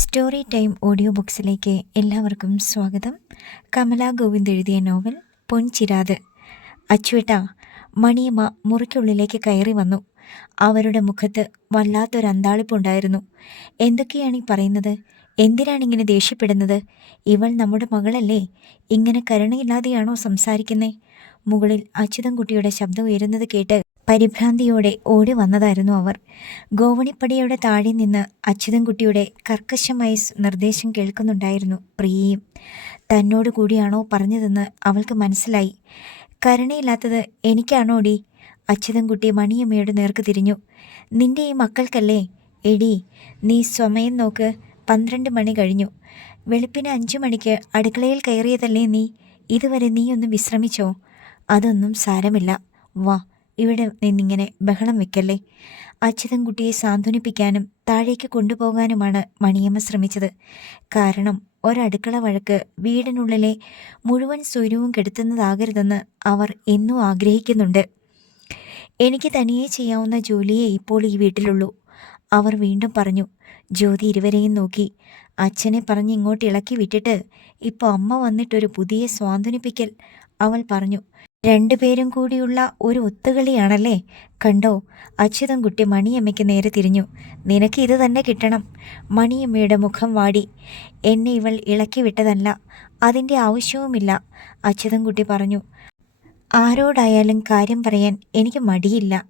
Story time audio ബുക്സിലേക്ക് എല്ലാവർക്കും സ്വാഗതം. കമല ഗോവിന്ദ് എഴുതിയ നോവൽ പൊൻചിരാത്. അച്ചുവേട്ട, മണിയമ്മ മുറിക്കുള്ളിലേക്ക് കയറി വന്നു. അവരുടെ മുഖത്ത് വല്ലാത്തൊരു അന്താളിപ്പുണ്ടായിരുന്നു. എന്തൊക്കെയാണ് ഈ പറയുന്നത്? എന്തിനാണിങ്ങനെ ദേഷ്യപ്പെടുന്നത്? ഇവൾ നമ്മുടെ മകളല്ലേ? ഇങ്ങനെ കരുണയില്ലാതെയാണോ സംസാരിക്കുന്നേ? മുകളിൽ അച്യുതൻകുട്ടിയുടെ ശബ്ദം ഉയരുന്നത് കേട്ട് പരിഭ്രാന്തിയോടെ ഓടി വന്നതായിരുന്നു അവർ. ഗോവണിപ്പടിയുടെ താഴെ നിന്ന് അച്യുതൻകുട്ടിയുടെ കർക്കശമായ നിർദ്ദേശം കേൾക്കുന്നുണ്ടായിരുന്നു പ്രിയയും. തന്നോട് കൂടിയാണോ പറഞ്ഞതെന്ന് അവൾക്ക് മനസ്സിലായി. കരുണയില്ലാത്തത് എനിക്കാണോടി? അച്യുതൻകുട്ടി മണിയമ്മയുടെ നേർക്ക് തിരിഞ്ഞു. നിന്റെ ഈ മക്കൾക്കല്ലേ? എടി, നീ സമയം നോക്ക്. 12 മണി കഴിഞ്ഞു. വെളുപ്പിന് 5 മണിക്ക് അടുക്കളയിൽ കയറിയതല്ലേ നീ? ഇതുവരെ നീ ഒന്ന് വിശ്രമിച്ചോ? അതൊന്നും സാരമില്ല. വാ, ഇവിടെ നിന്നിങ്ങനെ ബഹളം വെക്കല്ലേ. അച്യുതൻകുട്ടിയെ സാന്ത്വനിപ്പിക്കാനും താഴേക്ക് കൊണ്ടുപോകാനുമാണ് മണിയമ്മ ശ്രമിച്ചത്. കാരണം ഒരടുക്കള വഴക്ക് വീടിനുള്ളിലെ മുഴുവൻ സ്വൈര്യവും കെടുത്തുന്നതാകരുതെന്ന് അവർ എന്നും ആഗ്രഹിക്കുന്നുണ്ട്. എനിക്ക് തനിയെ ചെയ്യാവുന്ന ജോലിയേ ഇപ്പോൾ ഈ വീട്ടിലുള്ളൂ, അവർ വീണ്ടും പറഞ്ഞു. ജ്യോതി ഇരുവരെയും നോക്കി. അച്ഛനെ പറഞ്ഞ് ഇങ്ങോട്ട് ഇളക്കി വിട്ടിട്ട് ഇപ്പോൾ അമ്മ വന്നിട്ടൊരു പുതിയ സ്വാന്തനിപ്പിക്കൽ, അവൾ പറഞ്ഞു. രണ്ടുപേരും കൂടിയുള്ള ഒരു ഒത്തുകളിയാണല്ലേ? കണ്ടോ? അച്യുതൻകുട്ടി മണിയമ്മയ്ക്ക് നേരെ തിരിഞ്ഞു. നിനക്ക് ഇത് തന്നെ കിട്ടണം. മണിയമ്മയുടെ മുഖം വാടി. എന്നെ ഇവൾ ഇളക്കി വിട്ടതല്ല, അതിൻ്റെ ആവശ്യവുമില്ല, അച്യുതൻകുട്ടി പറഞ്ഞു. ആരോടായാലും കാര്യം പറയാൻ എനിക്ക് മടിയില്ല.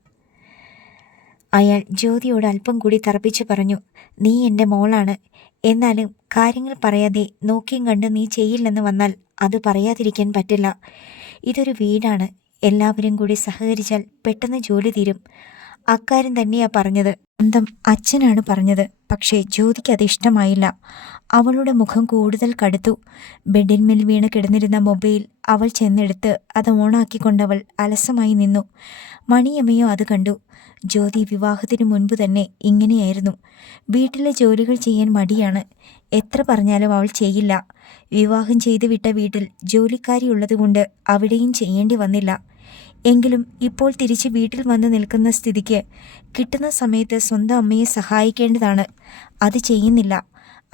അയാൾ ജ്യോതിയോട് അല്പം കൂടി തറപ്പിച്ചു പറഞ്ഞു. നീ എൻ്റെ മോളാണ്. എന്നാലും കാര്യങ്ങൾ പറയാതെ നോക്കിയും കണ്ട് നീ ചെയ്യില്ലെന്ന് വന്നാൽ അത് പറയാതിരിക്കാൻ പറ്റില്ല. ഇതൊരു വീടാണ്. എല്ലാവരും കൂടി സഹകരിച്ചാൽ പെട്ടെന്ന് ജോലി തീരും. അക്കാര്യം തന്നെയാ പറഞ്ഞത്. സ്വന്തം അച്ഛനാണ് പറഞ്ഞത്. പക്ഷേ ജ്യോതിക്ക് അത് ഇഷ്ടമായില്ല. അവളുടെ മുഖം കൂടുതൽ കടുത്തു. ബെഡിന്മേൽ വീണ് കിടന്നിരുന്ന മൊബൈൽ അവൾ ചെന്നെടുത്ത് അത് ഓണാക്കിക്കൊണ്ടവൾ അലസമായി നിന്നു. മണിയമ്മയോ അത് കണ്ടു. ജ്യോതി വിവാഹത്തിന് മുൻപ് തന്നെ ഇങ്ങനെയായിരുന്നു. വീട്ടിലെ ജോലികൾ ചെയ്യാൻ മടിയാണ്. എത്ര പറഞ്ഞാലും അവൾ ചെയ്യില്ല. വിവാഹം ചെയ്തു വിട്ട വീട്ടിൽ ജോലിക്കാരിയുള്ളതുകൊണ്ട് അവിടെയും ചെയ്യേണ്ടി വന്നില്ല. എങ്കിലും ഇപ്പോൾ തിരിച്ച് വീട്ടിൽ വന്ന് നിൽക്കുന്ന സ്ഥിതിക്ക് കിട്ടുന്ന സമയത്ത് സ്വന്തം അമ്മയെ സഹായിക്കേണ്ടതാണ്. അത് ചെയ്യുന്നില്ല.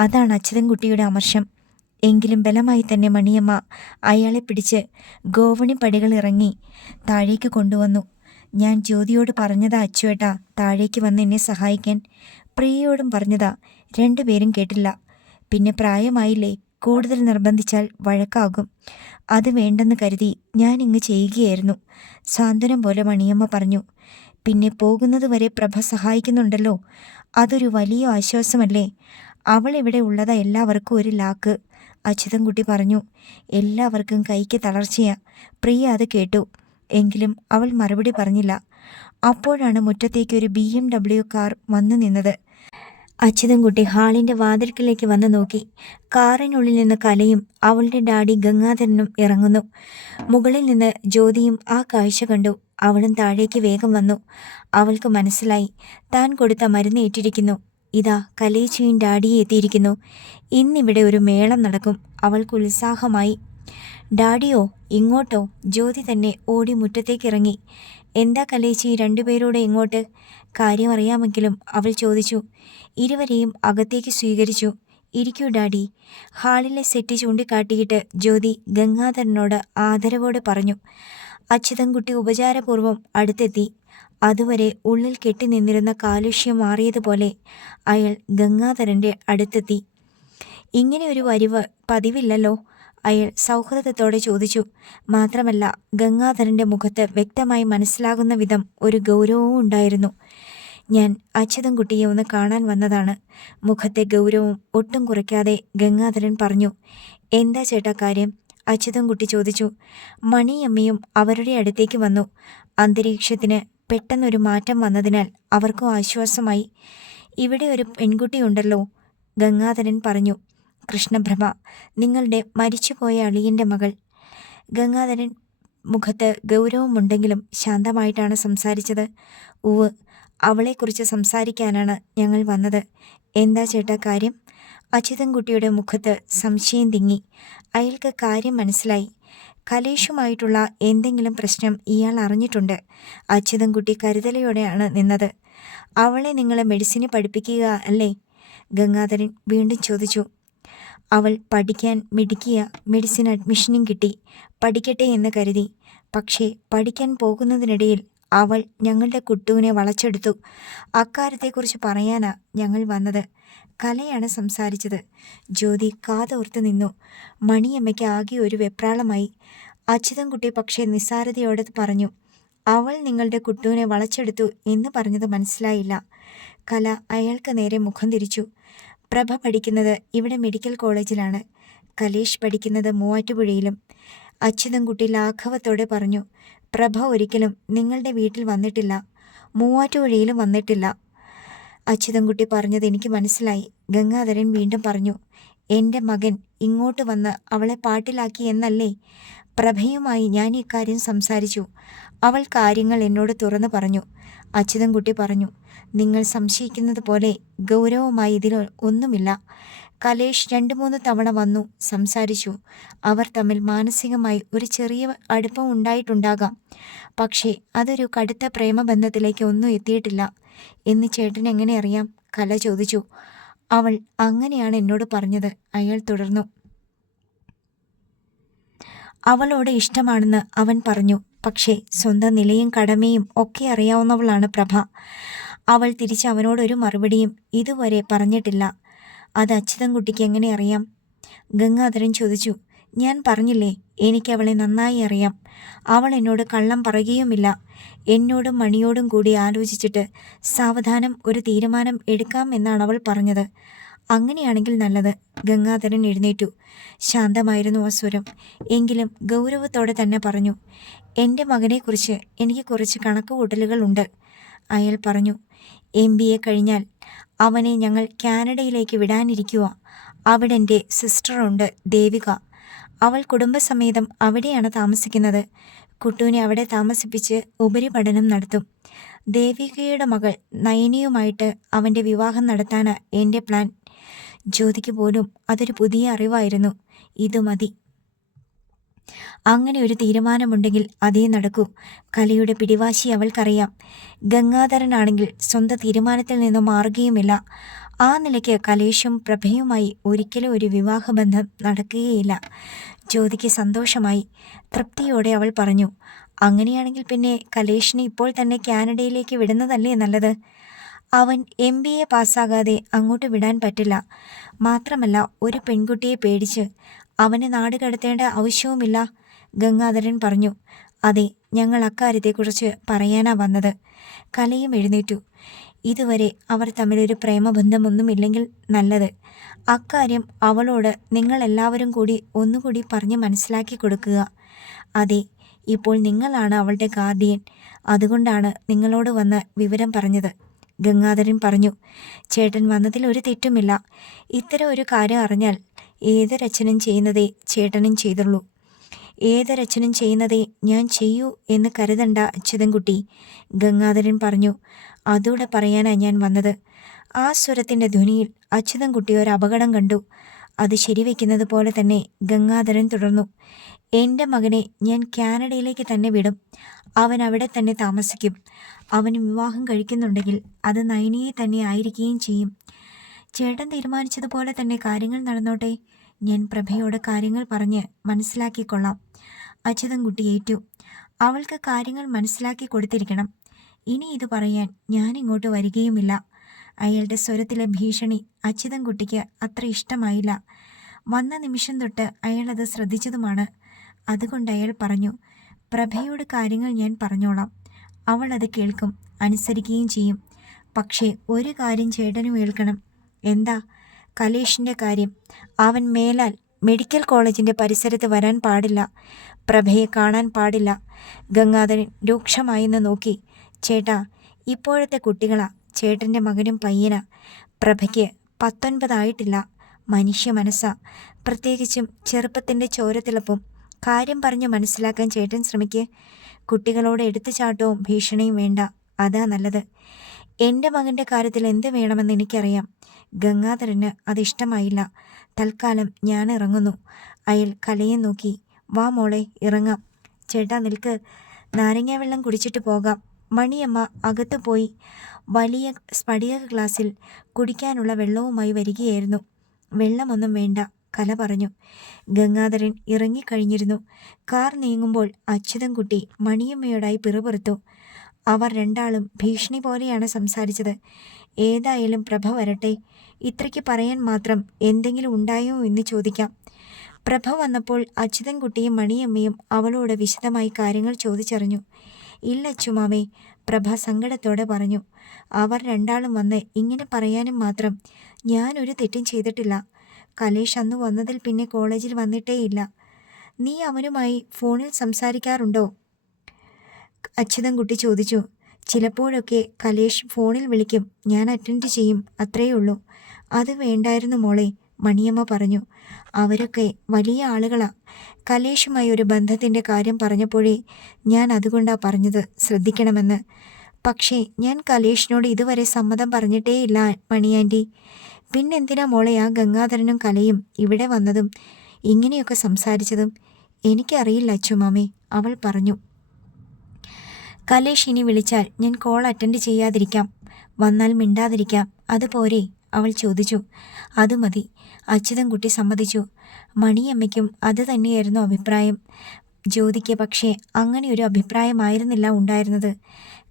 അതാണ് അച്യുതൻകുട്ടിയുടെ അമർഷം. എങ്കിലും ബലമായി തന്നെ മണിയമ്മ അയാളെ പിടിച്ച് ഗോവണി പടികൾ ഇറങ്ങി താഴേക്ക് കൊണ്ടുവന്നു. ഞാൻ ജ്യോതിയോട് പറഞ്ഞതാ അച്ചുവേട്ടാ താഴേക്ക് വന്ന് എന്നെ സഹായിക്കാൻ. പ്രിയയോടും പറഞ്ഞതാ. രണ്ടുപേരും കേട്ടില്ല. പിന്നെ പ്രായമായില്ലേ, കൂടുതൽ നിർബന്ധിച്ചാൽ വഴക്കാകും. അത് വേണ്ടെന്ന് കരുതി ഞാൻ ഇങ്ങ് ചെയ്യുകയായിരുന്നു, സാന്ത്വനം പോലെ മണിയമ്മ പറഞ്ഞു. പിന്നെ പോകുന്നതുവരെ പ്രഭ സഹായിക്കുന്നുണ്ടല്ലോ, അതൊരു വലിയ ആശ്വാസമല്ലേ. അവൾ ഇവിടെ ഉള്ളതാ എല്ലാവർക്കും ഒരു ലാക്ക്, അച്യുതൻകുട്ടി പറഞ്ഞു. എല്ലാവർക്കും കൈക്ക് തളർച്ചയാ. പ്രിയ അത് കേട്ടു. എങ്കിലും അവൾ മറുപടി പറഞ്ഞില്ല. അപ്പോഴാണ് മുറ്റത്തേക്ക് ഒരു BMW കാർ വന്നു നിന്നത്. അച്യുതൻകുട്ടി ഹാളിൻ്റെ വാതിൽക്കലേക്ക് വന്ന് നോക്കി. കാറിനുള്ളിൽ നിന്ന് കലയും അവളുടെ ഡാഡി ഗംഗാധരനും ഇറങ്ങുന്നു. മുകളിൽ നിന്ന് ജ്യോതിയും ആ കാഴ്ച കണ്ടു. അവളും താഴേക്ക് വേഗം വന്നു. അവൾക്ക് മനസ്സിലായി, താൻ കൊടുത്ത മരുന്ന് ഏറ്റിരിക്കുന്നു. ഇതാ കലേച്ചിയും ഡാഡിയെ എത്തിയിരിക്കുന്നു. ഇന്നിവിടെ ഒരു മേളം നടക്കും. അവൾക്ക് ഉത്സാഹമായി. ഡാഡിയോ? ഇങ്ങോട്ടോ? ജ്യോതി തന്നെ ഓടി മുറ്റത്തേക്കിറങ്ങി. എന്താ കലേച്ചി രണ്ടുപേരോടെ ഇങ്ങോട്ട്? കാര്യം അറിയാമെങ്കിലും അവൾ ചോദിച്ചു. ഇരുവരെയും അകത്തേക്ക് സ്വീകരിച്ചു. ഇരിക്കൂ ഡാഡി, ഹാളിലെ സെറ്റ് ചൂണ്ടിക്കാട്ടിയിട്ട് ജ്യോതി ഗംഗാധരനോട് ആദരവോടെ പറഞ്ഞു. അച്യുതൻകുട്ടി ഉപചാരപൂർവ്വം അടുത്തെത്തി. അതുവരെ ഉള്ളിൽ കെട്ടി നിന്നിരുന്ന കാലുഷ്യം മാറിയതുപോലെ അയാൾ ഗംഗാധരൻ്റെ അടുത്തെത്തി. ഇങ്ങനെ ഒരു വരവ് പതിവില്ലല്ലോ, അയാൾ സൗഹൃദത്തോടെ ചോദിച്ചു. മാത്രമല്ല ഗംഗാധരൻ്റെ മുഖത്ത് വ്യക്തമായി മനസ്സിലാകുന്ന വിധം ഒരു ഗൗരവവും ഉണ്ടായിരുന്നു. ഞാൻ അച്യുതൻകുട്ടിയെ ഒന്ന് കാണാൻ വന്നതാണ്, മുഖത്തെ ഗൗരവം ഒട്ടും കുറയ്ക്കാതെ ഗംഗാധരൻ പറഞ്ഞു. എന്താ ചേട്ടാ കാര്യം? അച്യുതൻകുട്ടി ചോദിച്ചു. മണിയമ്മയും അവരുടെ അടുത്തേക്ക് വന്നു. അന്തരീക്ഷത്തിന് പെട്ടെന്നൊരു മാറ്റം വന്നതിനാൽ അവർക്കും ആശ്വാസമായി. ഇവിടെ ഒരു പെൺകുട്ടിയുണ്ടല്ലോ, ഗംഗാധരൻ പറഞ്ഞു. കൃഷ്ണപ്രഭ, നിങ്ങളുടെ മരിച്ചുപോയ അളിയൻ്റെ മകൾ. ഗംഗാധരൻ മുഖത്ത് ഗൗരവമുണ്ടെങ്കിലും ശാന്തമായിട്ടാണ് സംസാരിച്ചത്. ഉവ്, അവളെക്കുറിച്ച് സംസാരിക്കാനാണ് ഞങ്ങൾ വന്നത്. എന്താ ചേട്ടാ കാര്യം? അച്യുതൻകുട്ടിയുടെ മുഖത്ത് സംശയം തിങ്ങി. അയാൾക്ക് കാര്യം മനസ്സിലായി. കലേഷുമായിട്ടുള്ള എന്തെങ്കിലും പ്രശ്നം ഇയാൾ അറിഞ്ഞിട്ടുണ്ട്. അച്യുതൻകുട്ടി കരുതലയോടെയാണ് നിന്നത്. അവളെ നിങ്ങൾ മെഡിസിന് പഠിപ്പിക്കുക അല്ലേ? ഗംഗാധരൻ വീണ്ടും ചോദിച്ചു. അവൾ പഠിക്കാൻ മിടുക്കിയ, മെഡിസിൻ അഡ്മിഷനും കിട്ടി. പഠിക്കട്ടെ എന്ന് കരുതി. പക്ഷേ പഠിക്കാൻ പോകുന്നതിനിടയിൽ അവൾ ഞങ്ങളുടെ കുട്ടുവിനെ വളച്ചെടുത്തു. അക്കാര്യത്തെക്കുറിച്ച് പറയാനാ ഞങ്ങൾ വന്നത്. കലയാണ് സംസാരിച്ചത്. ജ്യോതി കാതോർത്ത് നിന്നു. മണിയമ്മയ്ക്ക് ആകെ ഒരു വെപ്രാളമായി. അച്യുതൻകുട്ടി പക്ഷേ നിസ്സാരതയോടെ പറഞ്ഞു, അവൾ നിങ്ങളുടെ കുട്ടുവിനെ വളച്ചെടുത്തു എന്ന് പറഞ്ഞത് മനസ്സിലായില്ല. കല അയാൾക്ക് നേരെ മുഖം തിരിച്ചു. പ്രഭ പഠിക്കുന്നത് ഇവിടെ മെഡിക്കൽ കോളേജിലാണ്. കലേഷ് പഠിക്കുന്നത് മൂവാറ്റുപുഴയിലും. അച്യുതൻകുട്ടി ലാഘവത്തോടെ പറഞ്ഞു, പ്രഭ ഒരിക്കലും നിങ്ങളുടെ വീട്ടിൽ വന്നിട്ടില്ല, മൂവാറ്റുപുഴയിലും വന്നിട്ടില്ല. അച്യുതൻകുട്ടി പറഞ്ഞത് എനിക്ക് മനസ്സിലായി. ഗംഗാധരൻ വീണ്ടും പറഞ്ഞു, എൻ്റെ മകൻ ഇങ്ങോട്ട് വന്ന് അവളെ പാട്ടിലാക്കി എന്നല്ലേ? പ്രഭയുമായി ഞാൻ ഇക്കാര്യം സംസാരിച്ചു. അവൾ കാര്യങ്ങൾ എന്നോട് തുറന്നു പറഞ്ഞു. അച്യുതൻകുട്ടി പറഞ്ഞു, നിങ്ങൾ സംശയിക്കുന്നത് പോലെ ഗൗരവമായി ഇതിൽ ഒന്നുമില്ല. കലേഷ് 2-3 തവണ വന്നു സംസാരിച്ചു. അവർ തമ്മിൽ മാനസികമായി ഒരു ചെറിയ അടുപ്പം ഉണ്ടായിട്ടുണ്ടാകാം. പക്ഷേ അതൊരു കടുത്ത പ്രേമബന്ധത്തിലേക്ക് ഒന്നും എത്തിയിട്ടില്ല എന്ന് ചേട്ടൻ എങ്ങനെ അറിയാം? കല ചോദിച്ചു. അവൾ അങ്ങനെയാണ് എന്നോട് പറഞ്ഞത്. അയാൾ തുടർന്നു. അവളോട് ഇഷ്ടമാണെന്ന് അവൻ പറഞ്ഞു. പക്ഷേ സ്വന്തം നിലയും കടമയും ഒക്കെ അറിയാവുന്നവളാണ് പ്രഭ. അവൾ തിരിച്ച് അവനോടൊരു മറുപടിയും ഇതുവരെ പറഞ്ഞിട്ടില്ല. അത് അച്യുതൻകുട്ടിക്ക് എങ്ങനെ അറിയാം? ഗംഗാധരൻ ചോദിച്ചു. ഞാൻ പറഞ്ഞില്ലേ, എനിക്കവളെ നന്നായി അറിയാം. അവൾ എന്നോട് കള്ളം പറയുകയുമില്ല. എന്നോടും മണിയോടും കൂടി ആലോചിച്ചിട്ട് സാവധാനം ഒരു തീരുമാനം എടുക്കാം എന്നാണ് അവൾ പറഞ്ഞത്. അങ്ങനെയാണെങ്കിൽ നല്ലത്. ഗംഗാധരൻ എഴുന്നേറ്റു. ശാന്തമായിരുന്നു ആ സ്വരം. എങ്കിലും ഗൗരവത്തോടെ തന്നെ പറഞ്ഞു, എൻ്റെ മകനെക്കുറിച്ച് എനിക്ക് കുറച്ച് കണക്കുകൂട്ടലുകളുണ്ട്. അയാൾ പറഞ്ഞു. MBA കഴിഞ്ഞാൽ അവനെ ഞങ്ങൾ കാനഡയിലേക്ക് വിടാനിരിക്കുക. അവിടെ എൻ്റെ സിസ്റ്ററുണ്ട്, ദേവിക. അവൾ കുടുംബസമേതം അവിടെയാണ് താമസിക്കുന്നത്. കുട്ടുവിനെ അവിടെ താമസിപ്പിച്ച് ഉപരിപഠനം നടത്തും. ദേവികയുടെ മകൾ നയനിയുമായിട്ട് അവൻ്റെ വിവാഹം നടത്താനാണ് എൻ്റെ പ്ലാൻ. ജ്യോതിക്ക് പോലും അതൊരു പുതിയ അറിവായിരുന്നു. ഇത് മതി. അങ്ങനെ ഒരു തീരുമാനമുണ്ടെങ്കിൽ അതേ നടക്കൂ. കലയുടെ പിടിവാശി അവൾക്കറിയാം. ഗംഗാധരനാണെങ്കിൽ സ്വന്തം തീരുമാനത്തിൽ നിന്ന് മാറുകയുമില്ല. ആ നിലയ്ക്ക് കലേഷും പ്രഭയുമായി ഒരിക്കലും ഒരു വിവാഹബന്ധം നടക്കുകയില്ല. ജ്യോതിക്ക് സന്തോഷമായി. തൃപ്തിയോടെ അവൾ പറഞ്ഞു, അങ്ങനെയാണെങ്കിൽ പിന്നെ കലേഷിനെ ഇപ്പോൾ തന്നെ കാനഡയിലേക്ക് വിടുന്നതല്ലേ നല്ലത്? അവൻ MBA പാസ്സാകാതെ അങ്ങോട്ട് വിടാൻ പറ്റില്ല. മാത്രമല്ല ഒരു പെൺകുട്ടിയെ പേടിച്ച് അവനെ നാട് കടത്തേണ്ട ആവശ്യവുമില്ല. ഗംഗാധരൻ പറഞ്ഞു. അതെ, ഞങ്ങൾ അക്കാര്യത്തെക്കുറിച്ച് പറയാനാ വന്നത്. കലയും എഴുന്നേറ്റു. ഇതുവരെ അവർ തമ്മിലൊരു പ്രേമബന്ധമൊന്നുമില്ലെങ്കിൽ നല്ലത്. അക്കാര്യം അവളോട് നിങ്ങളെല്ലാവരും കൂടി ഒന്നുകൂടി പറഞ്ഞ് മനസ്സിലാക്കി കൊടുക്കുക. അതെ, ഇപ്പോൾ നിങ്ങളാണ് അവളുടെ ഗാർഡിയൻ. അതുകൊണ്ടാണ് നിങ്ങളോട് വന്ന് വിവരം പറഞ്ഞത്. ഗംഗാധരൻ പറഞ്ഞു. ചേട്ടൻ വന്നതിൽ ഒരു തെറ്റുമില്ല. ഇത്തരം ഒരു കാര്യം അറിഞ്ഞാൽ ഏതൊരച്ഛനും ചെയ്യുന്നതേ ചേട്ടനും ചെയ്തുള്ളൂ. ഏതൊരച്ഛനും ചെയ്യുന്നതേ ഞാൻ ചെയ്യൂ എന്ന് കരുതണ്ട അച്യുതൻകുട്ടി. ഗംഗാധരൻ പറഞ്ഞു. അതൂടെ പറയാനാ ഞാൻ വന്നത്. ആ സ്വരത്തിൻ്റെ ധ്വനിയിൽ അച്യുതൻകുട്ടി ഒരു അപകടം കണ്ടു. അത് ശരിവെക്കുന്നത് പോലെ തന്നെ ഗംഗാധരൻ തുടർന്നു. എൻ്റെ മകനെ ഞാൻ കാനഡയിലേക്ക് തന്നെ വിടും. അവൻ അവിടെ തന്നെ താമസിക്കും. അവന് വിവാഹം കഴിക്കുന്നുണ്ടെങ്കിൽ അത് നയനിയെ തന്നെ ആയിരിക്കുകയും ചെയ്യും. ചേട്ടൻ തീരുമാനിച്ചതുപോലെ തന്നെ കാര്യങ്ങൾ നടന്നോട്ടെ. ഞാൻ പ്രഭയോട് കാര്യങ്ങൾ പറഞ്ഞ് മനസ്സിലാക്കിക്കൊള്ളാം. അച്യുതൻകുട്ടി ഏറ്റു. അവൾക്ക് കാര്യങ്ങൾ മനസ്സിലാക്കി കൊടുത്തിരിക്കണം. ഇനി ഇത് പറയാൻ ഞാനിങ്ങോട്ട് വരികയുമില്ല. അയാളുടെ സ്വരത്തിലെ ഭീഷണി അച്യുതൻകുട്ടിക്ക് അത്ര ഇഷ്ടമായില്ല. വന്ന നിമിഷം തൊട്ട് അയാളത് ശ്രദ്ധിച്ചതുമാണ്. അതുകൊണ്ട് അയാൾ പറഞ്ഞു, പ്രഭയോട് കാര്യങ്ങൾ ഞാൻ പറഞ്ഞോളാം. അവൾ അത് കേൾക്കും, അനുസരിക്കുകയും ചെയ്യും. പക്ഷേ ഒരു കാര്യം ചേട്ടനും കേൾക്കണം. എന്താ? കലേഷിൻ്റെ കാര്യം. അവൻ മേലാൽ മെഡിക്കൽ കോളേജിൻ്റെ പരിസരത്ത് വരാൻ പാടില്ല. പ്രഭയെ കാണാൻ പാടില്ല. ഗംഗാധരൻ രൂക്ഷമായിന്ന് നോക്കി. ചേട്ടാ, ഇപ്പോഴത്തെ കുട്ടികളാ. ചേട്ടൻ്റെ മകനും പയ്യനാ. പ്രഭയ്ക്ക് 19 ആയിട്ടില്ല. മനുഷ്യ മനസ്സാ. പ്രത്യേകിച്ചും ചെറുപ്പത്തിൻ്റെ ചോരത്തിളപ്പും. കാര്യം പറഞ്ഞ് മനസ്സിലാക്കാൻ ചേട്ടൻ ശ്രമിക്ക്. കുട്ടികളോട് എടുത്തുചാട്ടവും ഭീഷണിയും വേണ്ട. അതാ നല്ലത്. എൻ്റെ മകൻ്റെ കാര്യത്തിൽ എന്ത് വേണമെന്ന് എനിക്കറിയാം. ഗംഗാധരന് അതിഷ്ടമായില്ല. തൽക്കാലം ഞാൻ ഇറങ്ങുന്നു. അയാൾ കലയെ നോക്കി. വാ മോളെ, ഇറങ്ങാം. ചേട്ടാ നിൽക്ക്, നാരങ്ങ വെള്ളം കുടിച്ചിട്ട് പോകാം. മണിയമ്മ അകത്തു പോയി വലിയ സ്ഫടിക ഗ്ലാസ്സിൽ കുടിക്കാനുള്ള വെള്ളവുമായി വരികയായിരുന്നു. വെള്ളമൊന്നും വേണ്ട, കല പറഞ്ഞു. ഗംഗാധരൻ ഇറങ്ങിക്കഴിഞ്ഞിരുന്നു. കാർ നീങ്ങുമ്പോൾ അച്യുതൻകുട്ടി മണിയമ്മയോടായി പിറുപിറുത്തു. അവർ രണ്ടാളും ഭീഷണി പോലെയാണ് സംസാരിച്ചത്. ഏതായാലും പ്രഭ വരട്ടെ, ഇത്രയ്ക്ക് പറയാൻ മാത്രം എന്തെങ്കിലും ഉണ്ടായോ എന്ന് ചോദിക്കാം. പ്രഭ വന്നപ്പോൾ അച്യുതൻകുട്ടിയും മണിയമ്മയും അവളോട് വിശദമായി കാര്യങ്ങൾ ചോദിച്ചറിഞ്ഞു. ഇല്ല അച്ചുമാമേ, പ്രഭ സങ്കടത്തോടെ പറഞ്ഞു. അവർ രണ്ടാളും വന്ന് ഇങ്ങനെ പറയാനും മാത്രം ഞാനൊരു തെറ്റും ചെയ്തിട്ടില്ല. കലേഷ് അന്ന് വന്നതിൽ പിന്നെ കോളേജിൽ വന്നിട്ടേയില്ല. നീ അവനുമായി ഫോണിൽ സംസാരിക്കാറുണ്ടോ? അച്യുതൻകുട്ടി ചോദിച്ചു. ചിലപ്പോഴൊക്കെ കലേഷ് ഫോണിൽ വിളിക്കും, ഞാൻ അറ്റൻഡ് ചെയ്യും, അത്രയേ ഉള്ളൂ. അത് വേണ്ടായിരുന്നു മോളെ, മണിയമ്മ പറഞ്ഞു. അവരൊക്കെ വലിയ ആളുകളാ. കലേഷുമായി ഒരു ബന്ധത്തിൻ്റെ കാര്യം പറഞ്ഞപ്പോഴേ ഞാൻ അതുകൊണ്ടാ പറഞ്ഞത് ശ്രദ്ധിക്കണമെന്ന്. പക്ഷേ ഞാൻ കലേഷിനോട് ഇതുവരെ സമ്മതം പറഞ്ഞിട്ടേയില്ല മണിയാൻറ്റി. പിന്നെന്തിനാ മോളെ ആ ഗംഗാധരനും കലയും ഇവിടെ വന്നതും ഇങ്ങനെയൊക്കെ സംസാരിച്ചതും? എനിക്കറിയില്ല അച്ചുമാമേ, അവൾ പറഞ്ഞു. കലേഷ് ഇനി വിളിച്ചാൽ ഞാൻ കോൾ അറ്റൻഡ് ചെയ്യാതിരിക്കാം, വന്നാൽ മിണ്ടാതിരിക്കാം, അതുപോരെ? അവൾ ചോദിച്ചു. അത് മതി, അച്യുതൻകുട്ടി സമ്മതിച്ചു. മണിയമ്മയ്ക്കും അത് തന്നെയായിരുന്നു അഭിപ്രായം. ജ്യോതിക്ക് പക്ഷേ അങ്ങനെയൊരു അഭിപ്രായമായിരുന്നില്ല ഉണ്ടായിരുന്നത്.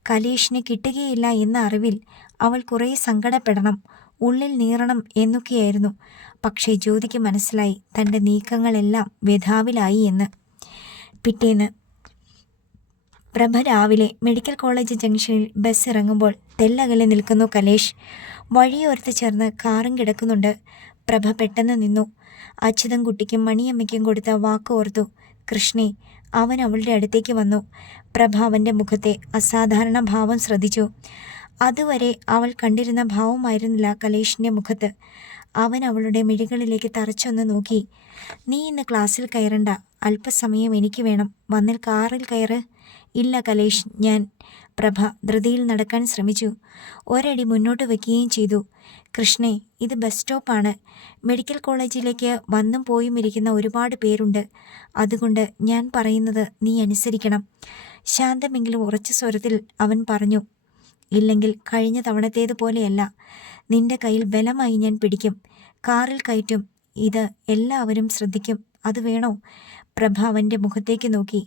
കലേഷിനെ കിട്ടുകയില്ല എന്ന അറിവിൽ അവൾ കുറേ സങ്കടപ്പെടണം, ഉള്ളിൽ നീറണം എന്നൊക്കെയായിരുന്നു. പക്ഷേ ജ്യോതിക്ക് മനസ്സിലായി തൻ്റെ നീക്കങ്ങളെല്ലാം വ്യഥാവിലായി എന്ന്. പിറ്റേന്ന് പ്രഭ രാവിലെ മെഡിക്കൽ കോളേജ് ജംഗ്ഷനിൽ ബസ് ഇറങ്ങുമ്പോൾ തെല്ലകലെ നിൽക്കുന്നു കലേഷ്. വഴിയോരത്ത് ചേർന്ന് കാറും കിടക്കുന്നുണ്ട്. പ്രഭ പെട്ടെന്ന് നിന്നു. അച്യുതൻകുട്ടിക്കും മണിയമ്മയ്ക്കും കൊടുത്ത വാക്ക് ഓർത്തു. കൃഷ്ണേ, അവൻ അവളുടെ അടുത്തേക്ക് വന്നു. പ്രഭ അവൻ്റെ മുഖത്തെ അസാധാരണ ഭാവം ശ്രദ്ധിച്ചു. അതുവരെ അവൾ കണ്ടിരുന്ന ഭാവമായിരുന്നില്ല കലേഷിൻ്റെ മുഖത്ത്. അവൻ അവളുടെ മിഴികളിലേക്ക് തറച്ചൊന്ന് നോക്കി. നീ ഇന്ന് ക്ലാസ്സിൽ കയറണ്ട, അല്പസമയം എനിക്ക് വേണം, വന്നിൽ കാറിൽ കയറ്. ഇല്ല കലേഷ്, ഞാൻ. പ്രഭ ധൃതിയിൽ നടക്കാൻ ശ്രമിച്ചു. ഒരടി മുന്നോട്ട് വയ്ക്കുകയും ചെയ്തു. കൃഷ്ണേ, ഇത് ബസ് സ്റ്റോപ്പാണ്. മെഡിക്കൽ കോളേജിലേക്ക് വന്നും പോയും ഇരിക്കുന്ന ഒരുപാട് പേരുണ്ട്. അതുകൊണ്ട് ഞാൻ പറയുന്നത് നീ അനുസരിക്കണം. ശാന്തമെങ്കിലും ഉറച്ച സ്വരത്തിൽ അവൻ പറഞ്ഞു. ഇല്ലെങ്കിൽ കഴിഞ്ഞ തവണത്തേതുപോലെയല്ല. നിന്റെ കയ്യിൽ ബലമായി ഞാൻ പിടിക്കും, കാറിൽ കയറ്റും. ഇത് എല്ലാവരും ശ്രദ്ധിക്കും. അത് വേണോ? പ്രഭ അവൻ്റെ മുഖത്തേക്ക് നോക്കി.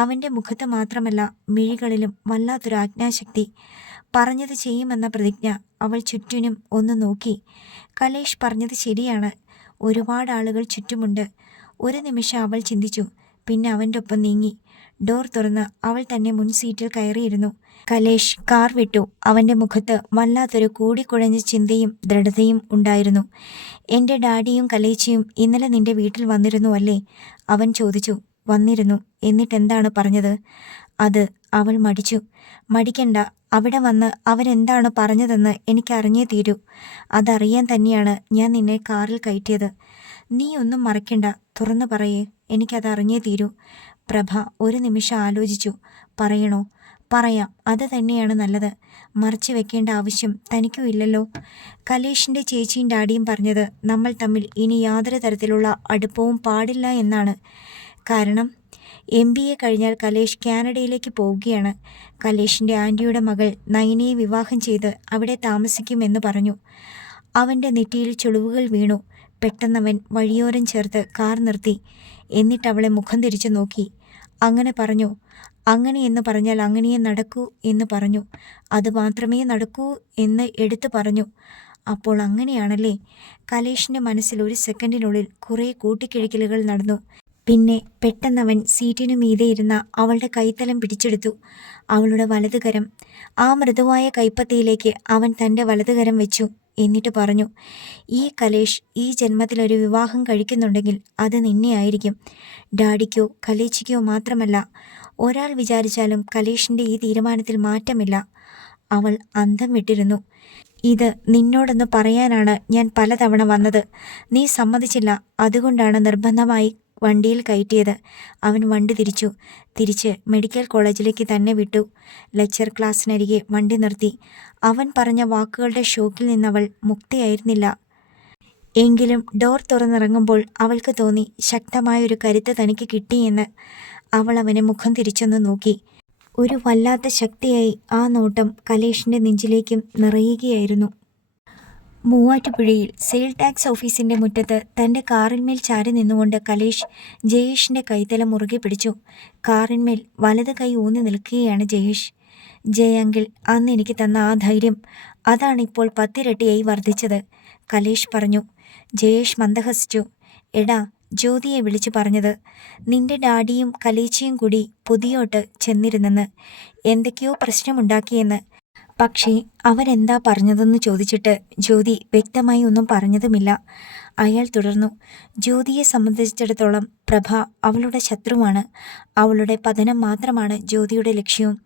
അവൻ്റെ മുഖത്ത് മാത്രമല്ല, മിഴികളിലും വല്ലാത്തൊരു ആജ്ഞാശക്തി. പറഞ്ഞത് ചെയ്യുമെന്ന പ്രതിജ്ഞ. അവൾ ചുറ്റിനും ഒന്ന് നോക്കി. കലേഷ് പറഞ്ഞത് ശരിയാണ്, ഒരുപാട് ആളുകൾ ചുറ്റുമുണ്ട്. ഒരു നിമിഷം അവൾ ചിന്തിച്ചു. പിന്നെ അവൻ്റെ ഒപ്പം നീങ്ങി. ഡോർ തുറന്ന് അവൾ തന്നെ മുൻ സീറ്റിൽ കയറിയിരുന്നു. കലേഷ് കാർ വിട്ടു. അവൻ്റെ മുഖത്ത് വല്ലാത്തൊരു കൂടിക്കുഴഞ്ഞ ചിന്തയും ദൃഢതയും ഉണ്ടായിരുന്നു. എൻ്റെ ഡാഡിയും കലേച്ചിയും ഇന്നലെ നിന്റെ വീട്ടിൽ വന്നിരുന്നു അല്ലേ? അവൻ ചോദിച്ചു. വന്നിരുന്നു. എന്നിട്ടെന്താണ് പറഞ്ഞത്? അത് അവൾ മടിച്ചു. മടിക്കണ്ട, അവിടെ വന്ന് അവരെന്താണ് പറഞ്ഞതെന്ന് എനിക്കറിഞ്ഞേ തീരൂ. അതറിയാൻ തന്നെയാണ് ഞാൻ നിന്നെ കാറിൽ കയറ്റിയത്. നീ ഒന്നും മറക്കണ്ട, തുറന്നു പറയേ, എനിക്കതറിഞ്ഞേ തീരൂ. പ്രഭ ഒരു നിമിഷം ആലോചിച്ചു. പറയണോ? പറയാം, അത് തന്നെയാണ് നല്ലത്. മറച്ചു വെക്കേണ്ട ആവശ്യം തനിക്കും ഇല്ലല്ലോ. കലേഷിൻ്റെ ചേച്ചിയും ഡാഡിയും പറഞ്ഞത് നമ്മൾ തമ്മിൽ ഇനി യാതൊരു തരത്തിലുള്ള അടുപ്പവും പാടില്ല എന്നാണ്. കാരണം MBA കഴിഞ്ഞാൽ കലേഷ് കാനഡയിലേക്ക് പോവുകയാണ്. കലേഷിൻ്റെ ആൻറ്റിയുടെ മകൾ നയനയെ വിവാഹം ചെയ്ത് അവിടെ താമസിക്കുമെന്ന് പറഞ്ഞു. അവൻ്റെ നെറ്റിയിൽ ചുളിവുകൾ വീണു. പെട്ടെന്നവൻ വഴിയോരം ചേർത്ത് കാർ നിർത്തി. എന്നിട്ടവളെ മുഖം തിരിച്ചു നോക്കി. അങ്ങനെ പറഞ്ഞു. അങ്ങനെയെന്ന് പറഞ്ഞാൽ അങ്ങനെയേ നടക്കൂ എന്ന് പറഞ്ഞു. അത് മാത്രമേ നടക്കൂ എന്ന് എടുത്തു പറഞ്ഞു. അപ്പോൾ അങ്ങനെയാണല്ലേ? കലേഷിൻ്റെ മനസ്സിൽ ഒരു സെക്കൻഡിനുള്ളിൽ കുറേ കൂട്ടിക്കിഴിക്കലുകൾ നടന്നു. പിന്നെ പെട്ടെന്നവൻ സീറ്റിനു മീതെ ഇരുന്ന അവളുടെ കൈത്തലം പിടിച്ചെടുത്തു. അവളുടെ വലതുകരം. ആ മൃദുവായ കൈപ്പത്തിയിലേക്ക് അവൻ തൻ്റെ വലതുകരം വെച്ചു. എന്നിട്ട് പറഞ്ഞു, ഈ കലേഷ് ഈ ജന്മത്തിലൊരു വിവാഹം കഴിക്കുന്നുണ്ടെങ്കിൽ അത് നിന്നെയായിരിക്കും. ഡാഡിക്കോ കലേച്ചിക്കോ മാത്രമല്ല, ഒരാൾ വിചാരിച്ചാലും കലേഷിൻ്റെ ഈ തീരുമാനത്തിൽ മാറ്റമില്ല. അവൾ അന്തം വിട്ടിരുന്നു. ഇത് നിന്നോടൊന്ന് പറയാനാണ് ഞാൻ പലതവണ വന്നത്. നീ സമ്മതിച്ചില്ല. അതുകൊണ്ടാണ് നിർബന്ധമായി വണ്ടിയിൽ കയറ്റിയത്. അവൻ വണ്ടി തിരിച്ച് മെഡിക്കൽ കോളേജിലേക്ക് തന്നെ വിട്ടു. ലെക്ചർ ക്ലാസ്സിനരികെ വണ്ടി നിർത്തി. അവൻ പറഞ്ഞ വാക്കുകളുടെ ഷോക്കിൽ നിന്നവൾ മുക്തിയായിരുന്നില്ല. എങ്കിലും ഡോർ തുറന്നിറങ്ങുമ്പോൾ അവൾക്ക് തോന്നി ശക്തമായൊരു കരുത്ത് തനിക്ക് കിട്ടിയെന്ന്. അവൾ അവനെ മുഖം തിരിച്ചൊന്ന് നോക്കി. ഒരു വല്ലാത്ത ശക്തിയായി ആ നോട്ടം കലേഷിൻ്റെ നെഞ്ചിലേക്കും നിറയുകയായിരുന്നു. മൂവാറ്റുപുഴയിൽ സെയിൽ ടാക്സ് ഓഫീസിൻ്റെ മുറ്റത്ത് തൻ്റെ കാറിന്മേൽ ചാരി നിന്നുകൊണ്ട് കലേഷ് ജയേഷിൻ്റെ കൈത്തല മുറുകെ പിടിച്ചു. കാറിന്മേൽ വലത് കൈ ഊന്നി നിൽക്കുകയാണ് ജയേഷ്. ജയ് അങ്കിൾ, അന്ന് എനിക്ക് തന്ന ആ ധൈര്യം, അതാണ് ഇപ്പോൾ 10 ഇരട്ടിയായി വർദ്ധിച്ചത്, കലേഷ് പറഞ്ഞു. ജയേഷ് മന്ദഹസിച്ചു. എടാ, ജ്യോതിയെ വിളിച്ചു പറഞ്ഞത് നിന്റെ ഡാഡിയും കലേച്ചിയും കൂടി പുതിയോട്ട് ചെന്നിരുന്നെന്ന്, എന്തൊക്കെയോ പ്രശ്നമുണ്ടാക്കിയെന്ന്. പക്ഷേ അവരെന്താ പറഞ്ഞതെന്ന് ചോദിച്ചിട്ട് ജ്യോതി വ്യക്തമായി ഒന്നും പറഞ്ഞതുമില്ല. അയാൾ തുടർന്നു. ജ്യോതിയെ സംബന്ധിച്ചിടത്തോളം പ്രഭ അവളുടെ ശത്രുവാണ്. അവളുടെ പതനം മാത്രമാണ് ജ്യോതിയുടെ ലക്ഷ്യവും.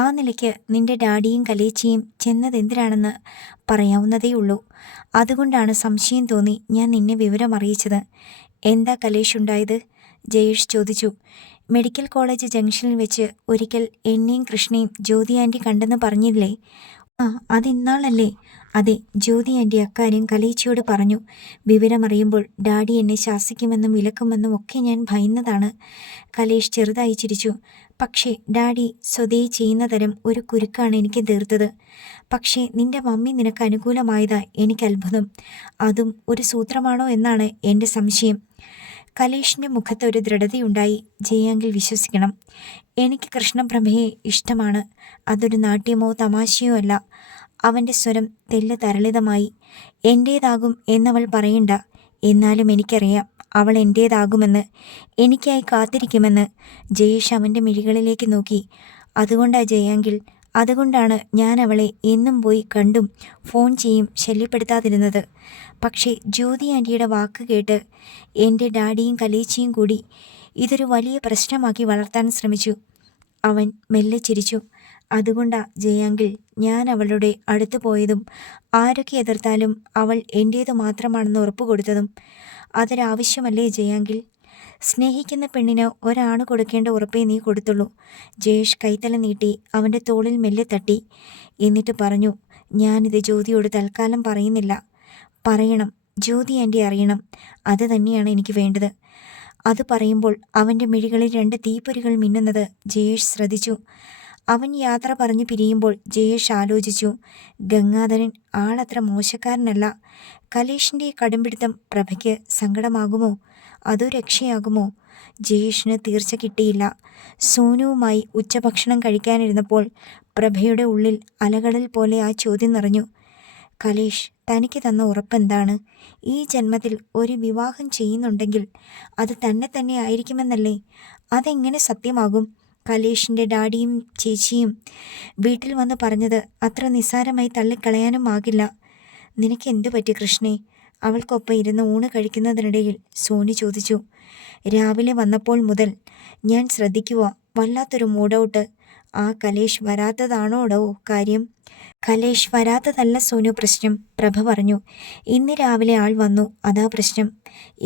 ആ നിലയ്ക്ക് നിന്റെ ഡാഡിയും കലേച്ചിയും ചെന്നതെന്തിനാണെന്ന് പറയാവുന്നതേയുള്ളൂ. അതുകൊണ്ടാണ് സംശയം തോന്നി ഞാൻ നിന്നെ വിവരം അറിയിച്ചത്. എന്താ കലേഷ് ഉണ്ടായത്? ജയേഷ് ചോദിച്ചു. മെഡിക്കൽ കോളേജ് ജംഗ്ഷനിൽ വെച്ച് ഒരിക്കൽ എന്നെയും കൃഷ്ണയും ജ്യോതി ആൻറ്റി കണ്ടെന്ന് പറഞ്ഞില്ലേ? ആ, അതിന്നാളല്ലേ? അതെ, ജ്യോതി ആൻറ്റി അക്കാര്യം കലേച്ചിയോട് പറഞ്ഞു. വിവരമറിയുമ്പോൾ ഡാഡി എന്നെ ശാസിക്കുമെന്നും വിലക്കുമെന്നും ഒക്കെ ഞാൻ ഭയന്നതാണ്. കലേഷ് ചെറുതായി ചിരിച്ചു. പക്ഷേ ഡാഡി സ്വതേ ചെയ്യുന്ന തരം ഒരു കുരുക്കാണ് എനിക്ക് തീർത്തത്. പക്ഷേ നിന്റെ മമ്മി നിനക്ക് അനുകൂലമായതാ എനിക്ക് അത്ഭുതം. അതും ഒരു സൂത്രമാണോ എന്നാണ് എൻ്റെ സംശയം. കലേഷിൻ്റെ മുഖത്ത് ഒരു ദൃഢതയുണ്ടായി. ജയാങ്കിൽ വിശ്വസിക്കണം. എനിക്ക് കൃഷ്ണപ്രഭയെ ഇഷ്ടമാണ്. അതൊരു നാട്യമോ തമാശയോ അല്ല. അവൻ്റെ സ്വരം തെല്ല് തരളിതമായി. എൻ്റേതാകും എന്നവൾ പറയണ്ട. എന്നാലും എനിക്കറിയാം അവൾ എൻ്റേതാകുമെന്ന്, എനിക്കായി കാത്തിരിക്കുമെന്ന്. ജയേഷ് അവൻ്റെ മിഴികളിലേക്ക് നോക്കി. അതുകൊണ്ടാ ജയാങ്കിൽ, അതുകൊണ്ടാണ് ഞാൻ അവളെ എന്നും പോയി കണ്ടും ഫോൺ ചെയ്യും ശല്യപ്പെടുത്താതിരുന്നത്. പക്ഷേ ജ്യോതി ആൻറ്റിയുടെ വാക്ക് കേട്ട് എൻ്റെ ഡാഡിയും കലേച്ചിയും കൂടി ഇതൊരു വലിയ പ്രശ്നമാക്കി വളർത്താൻ ശ്രമിച്ചു. അവൻ മെല്ലെ ചിരിച്ചു. അതുകൊണ്ടാ ജയാങ്കിൽ ഞാൻ അവളുടെ അടുത്ത് പോയതും ആരൊക്കെ എതിർത്താലും അവൾ എൻ്റേതു മാത്രമാണെന്ന് ഉറപ്പ് കൊടുത്തതും. അതൊരാവശ്യമല്ലേ ജയാങ്കിൽ? സ്നേഹിക്കുന്ന പെണ്ണിന് ഒരാണ് കൊടുക്കേണ്ട ഉറപ്പേ നീ കൊടുത്തുള്ളൂ. ജയേഷ് കൈത്തല നീട്ടി അവൻ്റെ തോളിൽ മെല്ലെ തട്ടി. എന്നിട്ട് പറഞ്ഞു, ഞാനിത് ജ്യോതിയോട് തൽക്കാലം പറയുന്നില്ല. പറയണം, ജ്യോതി ആൻറ്റി അറിയണം. അത് തന്നെയാണ് എനിക്ക് വേണ്ടത്. അത് പറയുമ്പോൾ അവൻ്റെ മിഴികളിൽ 2 തീപ്പൊരികൾ മിന്നുന്നത് ജയേഷ് ശ്രദ്ധിച്ചു. അവൻ യാത്ര പറഞ്ഞു പിരിയുമ്പോൾ ജയേഷ് ആലോചിച്ചു, ഗംഗാധരൻ ആളത്ര മോശക്കാരനല്ല. കലേഷിൻ്റെ കടുംപിടുത്തം പ്രഭയ്ക്ക് സങ്കടമാകുമോ അതോ രക്ഷയാകുമോ? ജയേഷിന് തീർച്ച കിട്ടിയില്ല. സോനുവുമായി ഉച്ചഭക്ഷണം കഴിക്കാനിരുന്നപ്പോൾ പ്രഭയുടെ ഉള്ളിൽ അലകടൽ പോലെ ആ ചോദ്യം നിറഞ്ഞു. കലേഷ് തനിക്ക് തന്ന ഉറപ്പെന്താണ്? ഈ ജന്മത്തിൽ ഒരു വിവാഹം ചെയ്യുന്നുണ്ടെങ്കിൽ അത് തന്നെ ആയിരിക്കുമെന്നല്ലേ? അതെങ്ങനെ സത്യമാകും? കലേഷിൻ്റെ ഡാഡിയും ചേച്ചിയും വീട്ടിൽ വന്ന് പറഞ്ഞത് അത്ര നിസ്സാരമായി തള്ളിക്കളയാനും ആകില്ല. നിനക്ക് എന്തു പറ്റി കൃഷ്ണേ? അവൾക്കൊപ്പം ഇരുന്ന് ഊണ് കഴിക്കുന്നതിനിടയിൽ സോനു ചോദിച്ചു. രാവിലെ വന്നപ്പോൾ മുതൽ ഞാൻ ശ്രദ്ധിക്കുക, വല്ലാത്തൊരു മൂഡൗട്ട്. ആ കലേഷ് വരാത്തതാണോടോ കാര്യം? കലേഷ് വരാത്തതല്ല സോനു പ്രശ്നം, പ്രഭ പറഞ്ഞു. ഇന്ന് രാവിലെ ആൾ വന്നു, അതാ പ്രശ്നം.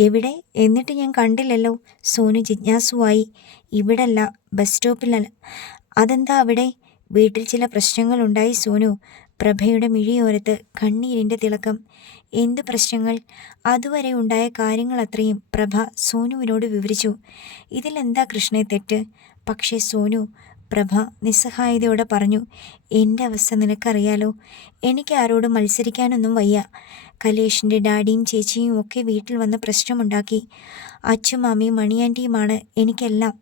എവിടെ? എന്നിട്ട് ഞാൻ കണ്ടില്ലല്ലോ. സോനു ജിജ്ഞാസുവായി. ഇവിടല്ല, ബസ് സ്റ്റോപ്പിലല്ല. അതെന്താ അവിടെ? വീട്ടിൽ ചില പ്രശ്നങ്ങളുണ്ടായി സോനു. പ്രഭയുടെ മിഴിയോരത്ത് കണ്ണീരിൻ്റെ തിളക്കം. എന്ത് പ്രശ്നങ്ങൾ? അതുവരെ ഉണ്ടായ കാര്യങ്ങളത്രയും പ്രഭ സോനുവിനോട് വിവരിച്ചു. ഇതിലെന്താ കൃഷ്ണേ തെറ്റ്? പക്ഷേ സോനു, പ്രഭ നിസ്സഹായതയോടെ പറഞ്ഞു, എൻ്റെ അവസ്ഥ നിനക്കറിയാലോ. എനിക്ക് ആരോടും മത്സരിക്കാനൊന്നും വയ്യ. കലേഷിൻ്റെ ഡാഡിയും ചേച്ചിയും ഒക്കെ വീട്ടിൽ വന്ന് പ്രശ്നമുണ്ടാക്കി. അച്ഛുമാമിയും മണിയാൻറ്റിയുമാണ് എനിക്കെല്ലാം.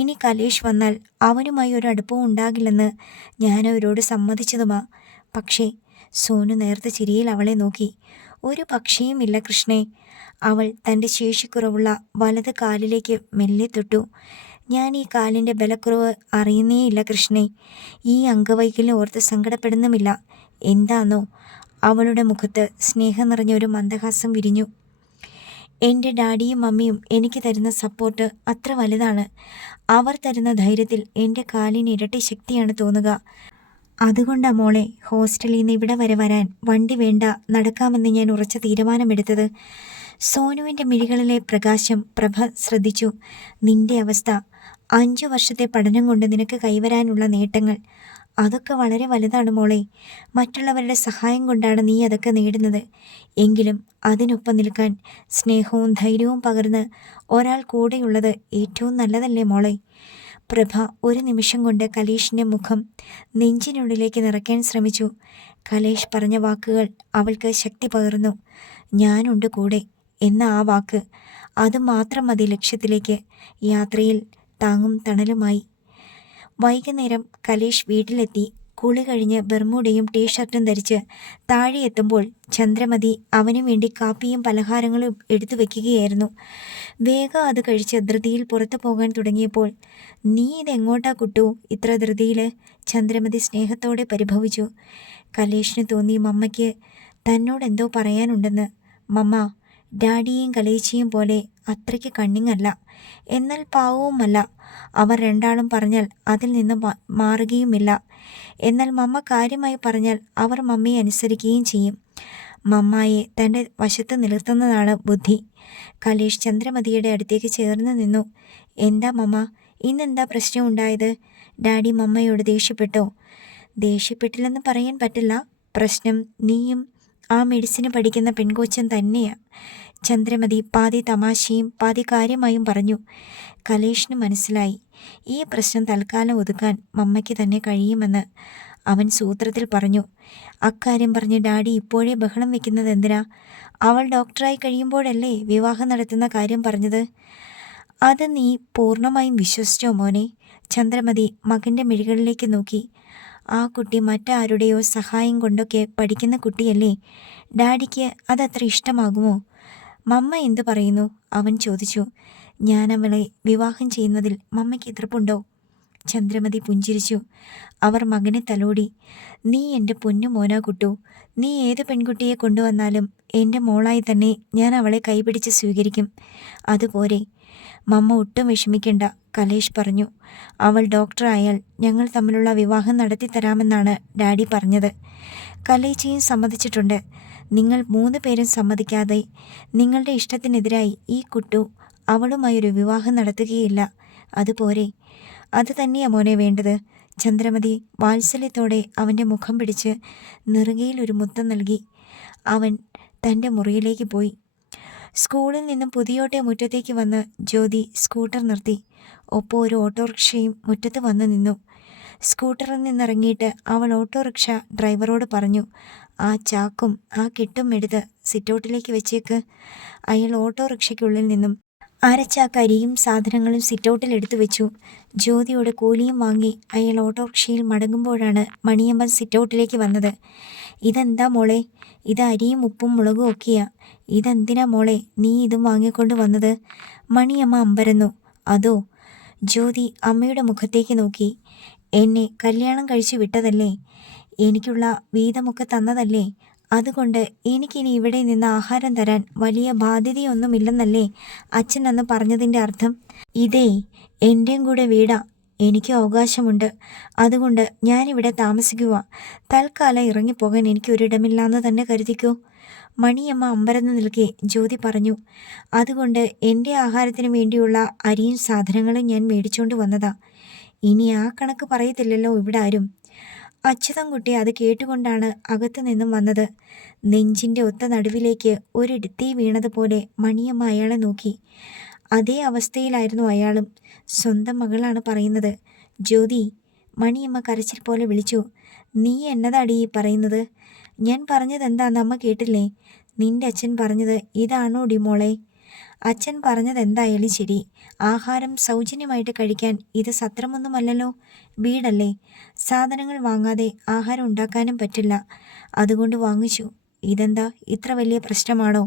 ഇനി കലേഷ് വന്നാൽ അവനുമായി ഒരു അടുപ്പവും ഉണ്ടാകില്ലെന്ന് ഞാനവരോട് സമ്മതിച്ചതുമാ. പക്ഷേ സോനു നേർത്ത ചിരിയിൽ അവളെ നോക്കി. ഒരു പക്ഷേയുമില്ല കൃഷ്ണേ. അവൾ തൻ്റെ ശേഷിക്കുറവുള്ള വലത് കാലിലേക്ക് മെല്ലെ തൊട്ടു. ഞാൻ ഈ കാലിൻ്റെ ബലക്കുറവ് അറിയുന്നേയില്ല കൃഷ്ണേ. ഈ അംഗവൈകല്യം ഓർത്ത് സങ്കടപ്പെടുന്നുമില്ല. എന്താന്നോ? അവളുടെ മുഖത്ത് സ്നേഹം നിറഞ്ഞ ഒരു മന്ദഹാസം വിരിഞ്ഞു. എൻ്റെ ഡാഡിയും മമ്മിയും എനിക്ക് തരുന്ന സപ്പോർട്ട് അത്ര വലുതാണ്. അവർ തരുന്ന ധൈര്യത്തിൽ എൻ്റെ കാലിന് ഇരട്ടി ശക്തിയാണ് തോന്നുക. അതുകൊണ്ടാ മോളെ ഹോസ്റ്റലിൽ നിന്ന് ഇവിടെ വരെ വരാൻ വണ്ടി വേണ്ട, നടക്കാമെന്ന് ഞാൻ ഉറച്ച തീരുമാനമെടുത്തത്. സോനുവിൻ്റെ മിഴികളിലെ പ്രകാശം പ്രഭ ശ്രദ്ധിച്ചു. നിന്റെ അവസ്ഥ, 5 വർഷത്തെ പഠനം കൊണ്ട് നിനക്ക് കൈവരാനുള്ള നേട്ടങ്ങൾ, അതൊക്കെ വളരെ വലുതാണ് മോളെ. മറ്റുള്ളവരുടെ സഹായം കൊണ്ടാണ് നീ അതൊക്കെ നേടുന്നത്. എങ്കിലും അതിനൊപ്പം നിൽക്കാൻ സ്നേഹവും ധൈര്യവും പകർന്ന് ഒരാൾ കൂടെയുള്ളത് ഏറ്റവും നല്ലതല്ലേ മോളെ? പ്രഭ ഒരു നിമിഷം കൊണ്ട് കലേഷിൻ്റെ മുഖം നെഞ്ചിനുള്ളിലേക്ക് നിറയ്ക്കാൻ ശ്രമിച്ചു. കലേഷ് പറഞ്ഞ വാക്കുകൾ അവൾക്ക് ശക്തി പകർന്നു. ഞാനുണ്ട് കൂടെ എന്ന ആ വാക്ക്, അതുമാത്രം മതി ലക്ഷ്യത്തിലേക്ക്. യാത്രയിൽ താങ്ങും തണലുമായി. വൈകുന്നേരം കലേഷ് വീട്ടിലെത്തി. കുളി കഴിഞ്ഞ് ബർമൂഡയും ടീഷർട്ടും ധരിച്ച് താഴെ എത്തുമ്പോൾ ചന്ദ്രമതി അവനു വേണ്ടി കാപ്പിയും പലഹാരങ്ങളും എടുത്തു വെക്കുകയായിരുന്നു. വേഗം അത് കഴിച്ച് ധൃതിയിൽ പുറത്തു പോകാൻ തുടങ്ങിയപ്പോൾ, നീ ഇതെങ്ങോട്ടാ കുട്ടു, ഇത്ര ധൃതിയിൽ? ചന്ദ്രമതി സ്നേഹത്തോടെ പരിഭവിച്ചു. കലേഷിന് തോന്നി മമ്മയ്ക്ക് തന്നോടെന്തോ പറയാനുണ്ടെന്ന്. മമ്മ ഡാഡിയെയും കലേച്ചിയും പോലെ അത്രയ്ക്ക് കണ്ണിങ്ങല്ല, എന്നാൽ പാവവുമല്ല. അവർ രണ്ടാളും പറഞ്ഞാൽ അതിൽ നിന്ന് മാറുകയുമില്ല. എന്നാൽ മമ്മ കാര്യമായി പറഞ്ഞാൽ അവർ മമ്മിയെ അനുസരിക്കുകയും ചെയ്യും. മമ്മായെ തൻ്റെ വശത്ത് നിർത്തുന്നതാണ് ബുദ്ധി. കലേഷ് ചന്ദ്രമതിയുടെ അടുത്തേക്ക് ചേർന്ന് നിന്നു. എന്താ മമ്മ, ഇന്നെന്താ പ്രശ്നം ഉണ്ടായത്? ഡാഡി മമ്മയോട് ദേഷ്യപ്പെട്ടോ? ദേഷ്യപ്പെട്ടില്ലെന്ന് പറയാൻ പറ്റില്ല. പ്രശ്നം നീയും ആ മെഡിസിന് പഠിക്കുന്ന പെൺകൊച്ചും തന്നെയാ. ചന്ദ്രമതി പാതി തമാശയും പാതി കാര്യമായും പറഞ്ഞു. കലേഷിന് മനസ്സിലായി, ഈ പ്രശ്നം തൽക്കാലം ഒതുക്കാൻ മമ്മയ്ക്ക് തന്നെ കഴിയുമെന്ന്. അവൻ സൂത്രത്തിൽ പറഞ്ഞു. അക്കാര്യം പറഞ്ഞ് ഡാഡി ഇപ്പോഴേ ബഹളം വെക്കുന്നത് എന്തിനാ? അവൾ ഡോക്ടറായി കഴിയുമ്പോഴല്ലേ വിവാഹം നടത്തുന്ന കാര്യം പറഞ്ഞത്? അത് നീ പൂർണ്ണമായും വിശ്വസിച്ചോ മോനെ? ചന്ദ്രമതി മകൻ്റെ മിഴികളിലേക്ക് നോക്കി. ആ കുട്ടി മറ്റാരുടെയോ സഹായം കൊണ്ടൊക്കെ പഠിക്കുന്ന കുട്ടിയല്ലേ. ഡാഡിക്ക് അതത്ര ഇഷ്ടമാകുമോ? മമ്മ എന്തു പറയുന്നു? അവൻ ചോദിച്ചു. ഞാൻ അവളെ വിവാഹം ചെയ്യുന്നതിൽ മമ്മയ്ക്ക് എതിർപ്പുണ്ടോ? ചന്ദ്രമതി പുഞ്ചിരിച്ചു. അവർ മകനെ തലോടി. നീ എൻ്റെ പൊന്നു മോനാ കുട്ടു. നീ ഏത് പെൺകുട്ടിയെ കൊണ്ടുവന്നാലും എൻ്റെ മോളായി തന്നെ ഞാൻ അവളെ കൈപിടിച്ച് സ്വീകരിക്കും. അതുപോരെ? മമ്മ ഒട്ടും വിഷമിക്കണ്ട, കലേഷ് പറഞ്ഞു. അവൾ ഡോക്ടറായാൽ ഞങ്ങൾ തമ്മിലുള്ള വിവാഹം നടത്തിത്തരാമെന്നാണ് ഡാഡി പറഞ്ഞത്. കലേച്ചിയും സമ്മതിച്ചിട്ടുണ്ട്. നിങ്ങൾ 3 പേരും സമ്മതിക്കാതെ നിങ്ങളുടെ ഇഷ്ടത്തിനെതിരായി ഈ കുട്ടു അവളുമായൊരു വിവാഹം നടത്തുകയില്ല. അതുപോരെ? അത് തന്നെയാ മോനെ വേണ്ടത്. ചന്ദ്രമതി വാത്സല്യത്തോടെ അവൻ്റെ മുഖം പിടിച്ച് നെറുകയിൽ ഒരു മുത്തം നൽകി. അവൻ തൻ്റെ മുറിയിലേക്ക് പോയി. സ്കൂളിൽ നിന്നും പുതിയോട്ടെ മുറ്റത്തേക്ക് വന്ന് ജ്യോതി സ്കൂട്ടർ നിർത്തി. ഒപ്പം ഒരു ഓട്ടോറിക്ഷയും മുറ്റത്ത് വന്നു നിന്നു. സ്കൂട്ടറിൽ നിന്നിറങ്ങിയിട്ട് അവൾ ഓട്ടോറിക്ഷ ഡ്രൈവറോട് പറഞ്ഞു, ആ ചാക്കും ആ കെട്ടും എടുത്ത് സിറ്റൗട്ടിലേക്ക് വെച്ചേക്ക്. അയാൾ ഓട്ടോറിക്ഷയ്ക്കുള്ളിൽ നിന്നും അരച്ചാക്ക് അരിയും സാധനങ്ങളും സിറ്റൗട്ടിൽ എടുത്തു വെച്ചു. ജ്യോതിയോട് കൂലിയും വാങ്ങി അയാൾ ഓട്ടോറിക്ഷയിൽ മടങ്ങുമ്പോഴാണ് മണിയമ്മ സിറ്റൗട്ടിലേക്ക് വന്നത്. ഇതെന്താ മോളെ? ഇത് അരിയും ഉപ്പും മുളകും ഒക്കെയാ. ഇതെന്തിനാ മോളെ നീ ഇതും വാങ്ങിക്കൊണ്ട് വന്നത്? മണിയമ്മ അമ്പരന്നു. അതോ? ജ്യോതി അമ്മയുടെ മുഖത്തേക്ക് നോക്കി. എന്നെ കല്യാണം കഴിച്ചു വിട്ടതല്ലേ? എനിക്കുള്ള വീതമൊക്കെ തന്നതല്ലേ? അതുകൊണ്ട് എനിക്കിനി ഇവിടെ നിന്ന് ആഹാരം തരാൻ വലിയ ബാധ്യതയൊന്നുമില്ലെന്നല്ലേ അച്ഛൻ അന്ന് പറഞ്ഞതിൻ്റെ അർത്ഥം? ഇതേ എൻ്റെയും കൂടെ വീടാ. എനിക്ക് അവകാശമുണ്ട്. അതുകൊണ്ട് ഞാനിവിടെ താമസിക്കുക. തൽക്കാലം ഇറങ്ങിപ്പോകാൻ എനിക്കൊരിടമില്ലാന്ന് തന്നെ കരുതിക്കൂ. മണിയമ്മ അമ്പരന്ന് നിൽക്കെ ജ്യോതി പറഞ്ഞു. അതുകൊണ്ട് എൻ്റെ ആഹാരത്തിന് വേണ്ടിയുള്ള അരിയും സാധനങ്ങളും ഞാൻ മേടിച്ചുകൊണ്ട് വന്നതാ. ഇനി ആ കണക്ക് പറയത്തില്ലല്ലോ ഇവിടെ ആരും. അച്യുതൻകുട്ടി അത് കേട്ടുകൊണ്ടാണ് അകത്തു നിന്നും വന്നത്. നെഞ്ചിൻ്റെ ഒത്ത നടുവിലേക്ക് ഒരിടത്തി വീണതുപോലെ മണിയമ്മ അയാളെ നോക്കി. അതേ അവസ്ഥയിലായിരുന്നു അയാളും. സ്വന്തം മകളാണ് പറയുന്നത്. ജ്യോതി, മണിയമ്മ കരച്ചിൽ പോലെ വിളിച്ചു. നീ എന്നതാടി ഈ പറയുന്നത്? ഞാൻ പറഞ്ഞതെന്താന്ന് അമ്മ കേട്ടില്ലേ? നിന്റെ അച്ഛൻ പറഞ്ഞത് ഇതാണോ ഡി മോളെ? അച്ഛൻ പറഞ്ഞതെന്തായാലും ശരി, ആഹാരം സൗജന്യമായിട്ട് കഴിക്കാൻ ഇത് സത്രമൊന്നുമല്ലല്ലോ, വീടല്ലേ. സാധനങ്ങൾ വാങ്ങാതെ ആഹാരം ഉണ്ടാക്കാനും പറ്റില്ല. അതുകൊണ്ട് വാങ്ങിച്ചു. ഇതെന്താ ഇത്ര വലിയ പ്രശ്നമാണോ?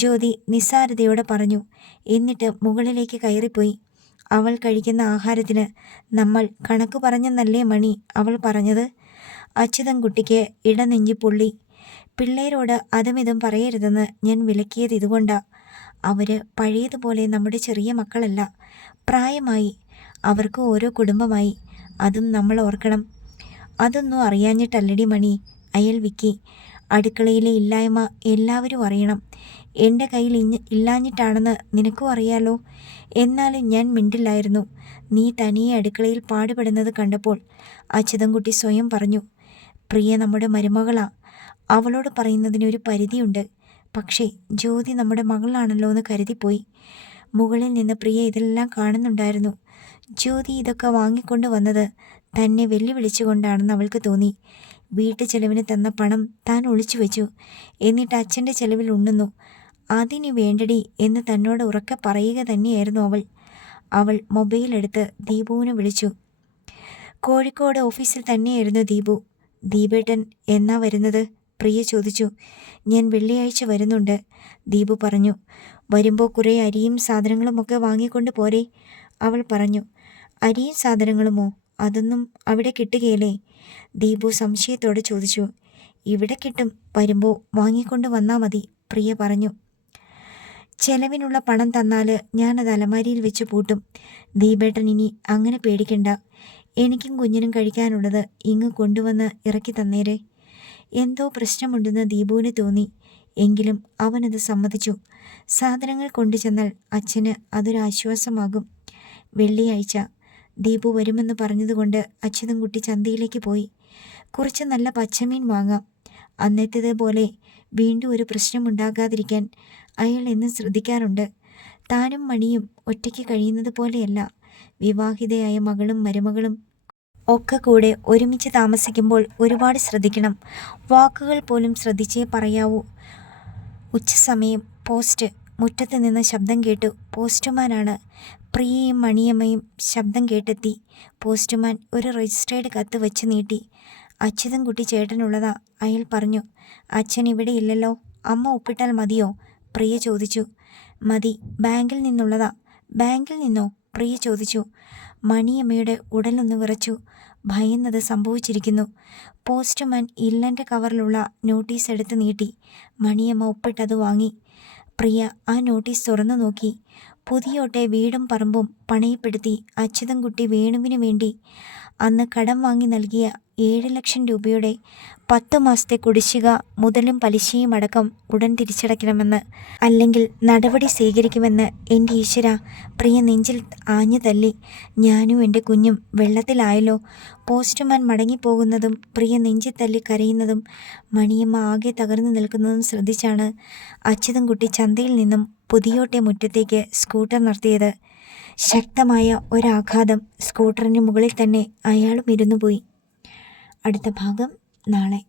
ജ്യോതി നിസ്സാരതയോടെ പറഞ്ഞു. എന്നിട്ട് മുകളിലേക്ക് കയറിപ്പോയി. അവൾ കഴിക്കുന്ന ആഹാരത്തിന് നമ്മൾ കണക്ക് പറഞ്ഞെന്നല്ലേ മണി അവൾ പറഞ്ഞത്? അച്യുതൻകുട്ടിക്ക് ഇടനെഞ്ചി പൊള്ളി. പിള്ളേരോട് അതുമിതും പറയരുതെന്ന് ഞാൻ വിലക്കിയത് ഇതുകൊണ്ടാ. അവർ പഴയതുപോലെ നമ്മുടെ ചെറിയ മക്കളല്ല. പ്രായമായി, അവർക്ക് ഓരോ കുടുംബമായി. അതും നമ്മൾ ഓർക്കണം. അതൊന്നും അറിയാഞ്ഞിട്ടല്ലടി മണി, അയൽ വിക്കി. അടുക്കളയിലെ ഇല്ലായ്മ എല്ലാവരും അറിയണം. എൻ്റെ കയ്യിൽ ഇല്ലാഞ്ഞിട്ടാണെന്ന് നിനക്കും അറിയാലോ. എന്നാലും ഞാൻ മിണ്ടില്ലായിരുന്നു. നീ തനിയെ അടുക്കളയിൽ പാടുപെടുന്നത് കണ്ടപ്പോൾ. അച്യുതൻകുട്ടി സ്വയം പറഞ്ഞു. പ്രിയ നമ്മുടെ മരുമകളാ. അവളോട് പറയുന്നതിനൊരു പരിധിയുണ്ട്. പക്ഷേ ജ്യോതി നമ്മുടെ മകളാണല്ലോ എന്ന് കരുതിപ്പോയി. മുകളിൽ നിന്ന് പ്രിയ ഇതെല്ലാം കാണുന്നുണ്ടായിരുന്നു. ജ്യോതി ഇതൊക്കെ വാങ്ങിക്കൊണ്ട് വന്നത് തന്നെ വെല്ലുവിളിച്ചുകൊണ്ടാണെന്ന് അവൾക്ക് തോന്നി. വീട്ടു ചെലവിന് തന്ന പണം താൻ ഒളിച്ചു വെച്ചു. എന്നിട്ട് അച്ഛൻ്റെ ചെലവിൽ ഉണ്ണുന്നു. അതിന് വേണ്ടടി എന്ന് തന്നോട് ഉറക്കെ പറയുക തന്നെയായിരുന്നു അവൾ. അവൾ മൊബൈലെടുത്ത് ദീപുവിനെ വിളിച്ചു. കോഴിക്കോട് ഓഫീസിൽ തന്നെയായിരുന്നു ദീപു. ദീപേട്ടൻ എന്നാ വരുന്നത്? പ്രിയ ചോദിച്ചു. ഞാൻ വെള്ളിയാഴ്ച വരുന്നുണ്ട്, ദീപു പറഞ്ഞു. വരുമ്പോൾ കുറേ അരിയും സാധനങ്ങളുമൊക്കെ വാങ്ങിക്കൊണ്ട് പോരെ, അവൾ പറഞ്ഞു. അരിയും സാധനങ്ങളുമോ? അതൊന്നും അവിടെ കിട്ടുകയില്ലേ? ദീപു സംശയത്തോടെ ചോദിച്ചു. ഇവിടെ കിട്ടും, വരുമ്പോൾ വാങ്ങിക്കൊണ്ട് വന്നാൽ മതി, പ്രിയ പറഞ്ഞു. ചെലവിനുള്ള പണം തന്നാൽ ഞാനത് അലമാരിയിൽ വെച്ച് പൂട്ടും. ദീപേട്ടൻ ഇനി അങ്ങനെ പേടിക്കണ്ട. എനിക്കും കുഞ്ഞിനും കഴിക്കാനുള്ളത് ഇങ്ങ് കൊണ്ടുവന്ന് ഇറക്കി തന്നേരെ. എന്തോ പ്രശ്നമുണ്ടെന്ന് ദീപുവിന് തോന്നി. എങ്കിലും അവനത് സമ്മതിച്ചു. സാധനങ്ങൾ കൊണ്ടുചെന്നാൽ അച്ഛന് അതൊരാശ്വാസമാകും. വെള്ളിയാഴ്ച ദീപു വരുമെന്ന് പറഞ്ഞതുകൊണ്ട് അച്യുതൻകുട്ടി ചന്തയിലേക്ക് പോയി. കുറച്ച് നല്ല പച്ചമീൻ വാങ്ങാം. അന്നത്തേതുപോലെ വീണ്ടും ഒരു പ്രശ്നമുണ്ടാകാതിരിക്കാൻ അയാൾ എന്നും ശ്രദ്ധിക്കാറുണ്ട്. താനും മണിയും ഒറ്റയ്ക്ക് കഴിയുന്നത് പോലെയല്ല. വിവാഹിതയായ മകളും മരുമകളും ഒക്കെ കൂടെ ഒരുമിച്ച് താമസിക്കുമ്പോൾ ഒരുപാട് ശ്രദ്ധിക്കണം. വാക്കുകൾ പോലും ശ്രദ്ധിച്ചേ പറയാവൂ. ഉച്ചസമയം പോസ്റ്റ്. മുറ്റത്ത് നിന്ന് ശബ്ദം കേട്ടു. പോസ്റ്റ്മാനാണ്. പ്രിയയും മണിയമ്മയും ശബ്ദം കേട്ടെത്തി. പോസ്റ്റ്മാൻ ഒരു രജിസ്റ്റേർഡ് കത്ത് വെച്ച് നീട്ടി. അച്യുതൻകുട്ടി ചേട്ടനുള്ളതാ, അയാൾ പറഞ്ഞു. അച്ഛൻ ഇവിടെ ഇല്ലല്ലോ, അമ്മ ഒപ്പിട്ടാൽ മതിയോ? പ്രിയ ചോദിച്ചു. മതി, ബാങ്കിൽ നിന്നുള്ളതാ. ബാങ്കിൽ നിന്നോ? പ്രിയ ചോദിച്ചു. മണിയമ്മയുടെ ഉടലൊന്ന് വിറച്ചു. ഭയന്നത് സംഭവിച്ചിരിക്കുന്നു. പോസ്റ്റ്മാൻ ഇല്ലൻ്റെ കവറിലുള്ള നോട്ടീസ് എടുത്ത് നീട്ടി. മണിയമ്മ ഒപ്പിട്ടത് വാങ്ങി. പ്രിയ ആ നോട്ടീസ് തുറന്നു നോക്കി. പുതിയോട്ടെ വീടും പറമ്പും പണയപ്പെടുത്തി അച്യുതൻകുട്ടി വേണുവിന് വേണ്ടി അന്ന് കടം വാങ്ങി നൽകിയ 7 ലക്ഷം രൂപയുടെ 10 മാസത്തെ കുടിശ്ശിക മുതലും പലിശയും അടക്കം ഉടൻ തിരിച്ചടയ്ക്കണമെന്ന്, അല്ലെങ്കിൽ നടപടി സ്വീകരിക്കുമെന്ന്. എൻ്റെ ഈശ്വര, പ്രിയ നെഞ്ചിൽ ആഞ്ഞു തല്ലി. ഞാനും എൻ്റെ കുഞ്ഞും വെള്ളത്തിലായല്ലോ. പോസ്റ്റ്മാൻ മടങ്ങിപ്പോകുന്നതും പ്രിയ നെഞ്ചി തല്ലി കരയുന്നതും മണിയമ്മ ആകെ തകർന്നു നിൽക്കുന്നതും ശ്രദ്ധിച്ചാണ് അച്യുതൻകുട്ടി ചന്തയിൽ നിന്നും പുതിയോട്ടെ മുറ്റത്തേക്ക് സ്കൂട്ടർ നിർത്തിയത്. ശക്തമായ ഒരാഘാതം. സ്കൂട്ടറിന് മുകളിൽ തന്നെ അയാളും ഇരുന്നുപോയി. അടുത്ത ഭാഗം നാളെ.